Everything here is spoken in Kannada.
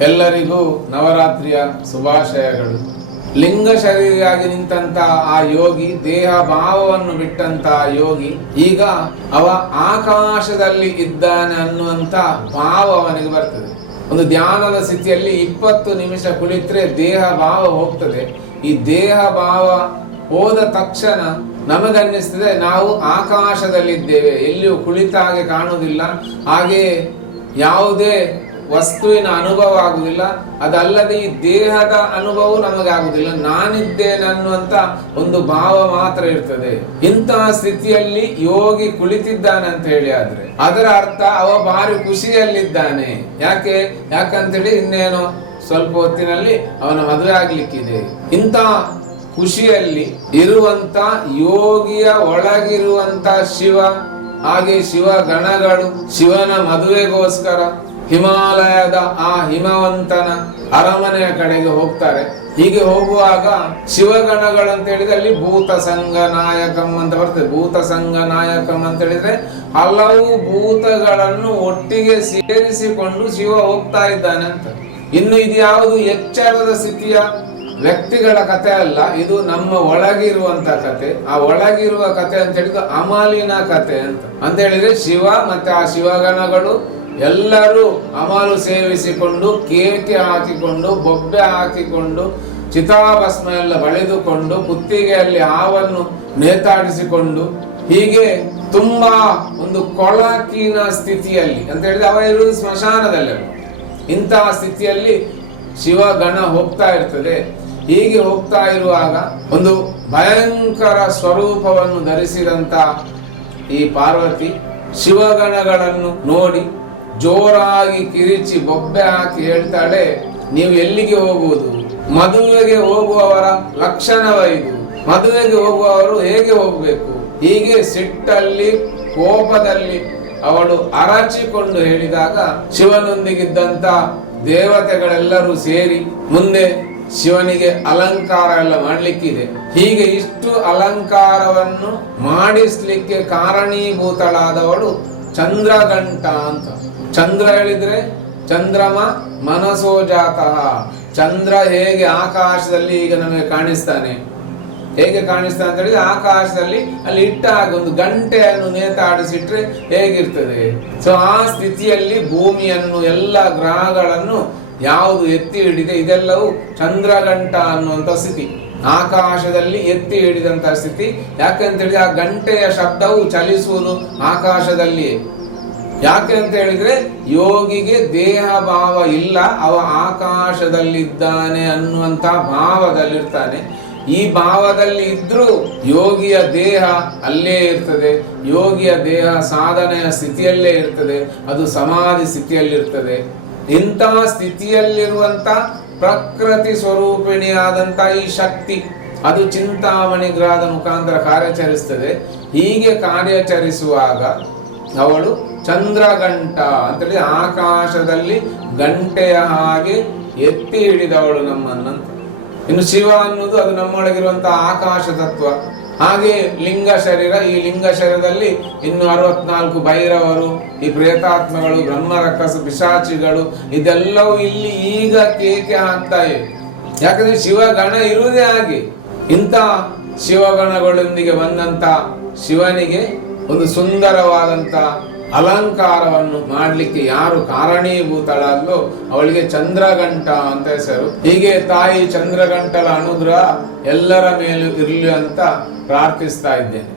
ಎಲ್ಲರಿಗೂ ನವರಾತ್ರಿಯ ಶುಭಾಶಯಗಳು. ಲಿಂಗ ಶರೀರಿಯಾಗಿ ನಿಂತಂತ ಆ ಯೋಗಿ, ದೇಹ ಭಾವವನ್ನು ಬಿಟ್ಟಂತ ಯೋಗಿ, ಈಗ ಅವ ಆಕಾಶದಲ್ಲಿ ಇದ್ದಾನೆ ಅನ್ನುವಂತ ಭಾವ ಅವನಿಗೆ ಬರ್ತದೆ. ಒಂದು ಧ್ಯಾನದ ಸ್ಥಿತಿಯಲ್ಲಿ ಇಪ್ಪತ್ತು ನಿಮಿಷ ಕುಳಿತರೆ ದೇಹ ಭಾವ ಹೋಗ್ತದೆ. ಈ ದೇಹ ಭಾವ ಹೋದ ತಕ್ಷಣ ನಮಗನ್ನಿಸ್ತದೆ, ನಾವು ಆಕಾಶದಲ್ಲಿದ್ದೇವೆ. ಎಲ್ಲಿಯೂ ಕುಳಿತ ಹಾಗೆ ಕಾಣುವುದಿಲ್ಲ. ಹಾಗೆಯೇ ಯಾವುದೇ ವಸ್ತುವಿನ ಅನುಭವ ಆಗುವುದಿಲ್ಲ. ಅದಲ್ಲದೆ ಈ ದೇಹದ ಅನುಭವ ನಮಗಾಗುವುದಿಲ್ಲ ನಾನಿದ್ದೇನೆ ಅನ್ನುವಂತ ಒಂದು ಭಾವ ಮಾತ್ರ ಇರ್ತದೆ. ಇಂತಹ ಸ್ಥಿತಿಯಲ್ಲಿ ಯೋಗಿ ಕುಳಿತಿದ್ದಾನೆ ಅಂತ ಹೇಳಿ ಆದ್ರೆ, ಅದರ ಅರ್ಥ ಅವ ಭಾರಿ ಖುಷಿಯಲ್ಲಿದ್ದಾನೆ. ಯಾಕೆ? ಯಾಕಂತೇಳಿ ಇನ್ನೇನು ಸ್ವಲ್ಪ ಹೊತ್ತಿನಲ್ಲಿ ಅವನ ಮದುವೆ ಆಗ್ಲಿಕ್ಕಿದೆ. ಇಂತಹ ಖುಷಿಯಲ್ಲಿ ಇರುವಂತ ಯೋಗಿಯ ಒಳಗಿರುವಂತ ಶಿವ, ಹಾಗೆ ಶಿವ ಗಣಗಳು, ಶಿವನ ಮದುವೆಗೋಸ್ಕರ ಹಿಮಾಲಯದ ಆ ಹಿಮವಂತನ ಅರಮನೆಯ ಕಡೆಗೆ ಹೋಗ್ತಾರೆ. ಹೀಗೆ ಹೋಗುವಾಗ ಶಿವಗಣಗಳಂತ ಹೇಳಿದ್ರೆ ಅಲ್ಲಿ ಭೂತ ಸಂಘ ನಾಯಕಂ ಅಂತ ಬರ್ತದೆ. ಭೂತ ಸಂಘ ನಾಯಕಂ ಅಂತ ಹೇಳಿದ್ರೆ ಹಲವು ಭೂತಗಳನ್ನು ಒಟ್ಟಿಗೆ ಸೇರಿಸಿಕೊಂಡು ಶಿವ ಹೋಗ್ತಾ ಇದ್ದಾನೆ ಅಂತ. ಇನ್ನು ಇದು ಯಾವುದು ಎಚ್ಚರದ ಸ್ಥಿತಿಯ ವ್ಯಕ್ತಿಗಳ ಕತೆ ಅಲ್ಲ, ಇದು ನಮ್ಮ ಒಳಗಿರುವಂತ ಕತೆ. ಆ ಒಳಗಿರುವ ಕತೆ ಅಂತ ಹೇಳಿದ್ರೆ ಅಮಾಲಿನ ಕತೆ ಅಂತ. ಅಂತ ಹೇಳಿದ್ರೆ ಶಿವ ಮತ್ತೆ ಆ ಶಿವಗಣಗಳು ಎಲ್ಲರೂ ಅಮಲು ಸೇವಿಸಿಕೊಂಡು, ಕೇಕೆ ಹಾಕಿಕೊಂಡು, ಬೊಬ್ಬೆ ಹಾಕಿಕೊಂಡು, ಚಿತಾಭಸ್ಮ ಎಲ್ಲ ಬಳಿದುಕೊಂಡು, ಕುತ್ತಿಗೆಯಲ್ಲಿ ಹಾವನ್ನು ನೇತಾಡಿಸಿಕೊಂಡು, ಹೀಗೆ ತುಂಬಾ ಒಂದು ಕೊಳಕಿನ ಸ್ಥಿತಿಯಲ್ಲಿ, ಅಂತ ಹೇಳಿದ್ರೆ ಅವ ಇರುವುದು ಸ್ಮಶಾನದಲ್ಲಿ. ಇಂತಹ ಸ್ಥಿತಿಯಲ್ಲಿ ಶಿವಗಣ ಹೋಗ್ತಾ ಇರ್ತದೆ ಹೀಗೆ ಹೋಗ್ತಾ ಇರುವಾಗ ಒಂದು ಭಯಂಕರ ಸ್ವರೂಪವನ್ನು ಧರಿಸಿದಂತ ಈ ಪಾರ್ವತಿ ಶಿವಗಣಗಳನ್ನು ನೋಡಿ ಜೋರಾಗಿ ಕಿರಿಚಿ ಬೊಬ್ಬೆ ಹಾಕಿ ಹೇಳ್ತಾಳೆ, ನೀವು ಎಲ್ಲಿಗೆ ಹೋಗುವುದು? ಮದುವೆಗೆ ಹೋಗುವವರ ಲಕ್ಷಣವೈದು ಮದುವೆಗೆ ಹೋಗುವವರು ಹೇಗೆ ಹೋಗಬೇಕು? ಹೀಗೆ ಸಿಟ್ಟಲ್ಲಿ, ಕೋಪದಲ್ಲಿ ಅವಳು ಅರಚಿಕೊಂಡು ಹೇಳಿದಾಗ ಶಿವನೊಂದಿಗಿದ್ದಂತ ದೇವತೆಗಳೆಲ್ಲರೂ ಸೇರಿ ಮುಂದೆ ಶಿವನಿಗೆ ಅಲಂಕಾರ ಎಲ್ಲ ಮಾಡಲಿಕ್ಕಿದೆ. ಹೀಗೆ ಇಷ್ಟು ಅಲಂಕಾರವನ್ನು ಮಾಡಿಸ್ಲಿಕ್ಕೆ ಕಾರಣೀಭೂತಳಾದವಳು ಚಂದ್ರಗಂಟ ಅಂತ. ಚಂದ್ರ ಹೇಳಿದ್ರೆ ಚಂದ್ರಮ ಮನಸೋ ಜಾತಃ. ಚಂದ್ರ ಹೇಗೆ ಆಕಾಶದಲ್ಲಿ ಈಗ ನಮಗೆ ಕಾಣಿಸ್ತಾನೆ. ಹೇಗೆ ಕಾಣಿಸ್ತಾನೆ ಅಂತ ಹೇಳಿದ್ರೆ ಆಕಾಶದಲ್ಲಿ ಅಲ್ಲಿ ಇಟ್ಟ ಹಾಗೆ ಒಂದು ಗಂಟೆಯನ್ನು ನೇತಾಡಿಸಿಟ್ರೆ ಹೇಗಿರ್ತದೆ. ಸೊ ಆ ಸ್ಥಿತಿಯಲ್ಲಿ ಭೂಮಿಯನ್ನು ಎಲ್ಲ ಗ್ರಹಗಳನ್ನು ಯಾವುದು ಎತ್ತಿ ಹಿಡಿದೆ ಇದೆಲ್ಲವೂ ಚಂದ್ರಗಂಟ ಅನ್ನುವಂಥ ಸ್ಥಿತಿ. ಆಕಾಶದಲ್ಲಿ ಎತ್ತಿ ಹಿಡಿದಂತ ಸ್ಥಿತಿ. ಯಾಕಂತ ಹೇಳಿದ್ರೆ ಆ ಗಂಟೆಯ ಶಬ್ದವು ಚಲಿಸುವುದು ಆಕಾಶದಲ್ಲಿ. ಯಾಕೆ ಅಂತ ಹೇಳಿದ್ರೆ ಯೋಗಿಗೆ ದೇಹ ಭಾವ ಇಲ್ಲ, ಅವ ಆಕಾಶದಲ್ಲಿದ್ದಾನೆ ಅನ್ನುವಂತ ಭಾವದಲ್ಲಿರ್ತಾನೆ. ಈ ಭಾವದಲ್ಲಿ ಇದ್ರೂ ಯೋಗಿಯ ದೇಹ ಅಲ್ಲೇ ಇರ್ತದೆ. ಯೋಗಿಯ ದೇಹ ಸಾಧನೆಯ ಸ್ಥಿತಿಯಲ್ಲೇ ಇರ್ತದೆ. ಅದು ಸಮಾಧಿ ಸ್ಥಿತಿಯಲ್ಲಿರ್ತದೆ. ಇಂತಹ ಸ್ಥಿತಿಯಲ್ಲಿರುವಂತ ಪ್ರಕೃತಿ ಸ್ವರೂಪಿಣಿಯಾದಂತಹ ಈ ಶಕ್ತಿ, ಅದು ಚಿಂತಾಮಣಿ ಗ್ರಹದ ಮುಖಾಂತರ ಕಾರ್ಯಾಚರಿಸ್ತದೆ. ಹೀಗೆ ಕಾರ್ಯಾಚರಿಸುವಾಗ ಅವಳು ಚಂದ್ರಗಂಟ ಅಂತೇಳಿ ಆಕಾಶದಲ್ಲಿ ಗಂಟೆಯ ಹಾಗೆ ಎತ್ತಿ ಹಿಡಿದವಳು ನಮ್ಮನ್ನಂತ ಇನ್ನು ಶಿವ ಅನ್ನೋದು ಅದು ನಮ್ಮೊಳಗಿರುವಂತಹ ಆಕಾಶ ತತ್ವ. ಹಾಗೆ ಲಿಂಗ ಶರೀರ, ಈ ಲಿಂಗ ಶರೀರದಲ್ಲಿ ಇನ್ನು ಅರವತ್ನಾಲ್ಕು ಭೈರವರು, ಈ ಪ್ರೇತಾತ್ಮಗಳು ಬ್ರಹ್ಮರಕ್ಕಸ ಪಿಶಾಚಿಗಳು, ಇದೆಲ್ಲವೂ ಇಲ್ಲಿ ಈಗ ಕೇಕೆ ಆಗ್ತಾ ಇವೆ ಯಾಕಂದ್ರೆ ಶಿವಗಣ ಇರುವುದೇ ಹಾಗೆ. ಇಂಥ ಶಿವಗಣಗಳೊಂದಿಗೆ ಬಂದಂತ ಶಿವನಿಗೆ ಒಂದು ಸುಂದರವಾದಂತ ಅಲಂಕಾರವನ್ನು ಮಾಡಲಿಕ್ಕೆ ಯಾರು ಕಾರಣೀಭೂತಳಲ್ಲೋ ಅವಳಿಗೆ ಚಂದ್ರಗಂಟ ಅಂತ ಹೆಸರು. ಹೀಗೆ ತಾಯಿ ಚಂದ್ರಗಂಟಲ ಅನುಗ್ರಹ ಎಲ್ಲರ ಮೇಲೂ ಇರಲಿ ಅಂತ ಪ್ರಾರ್ಥಿಸ್ತಾ ಇದ್ದೇನೆ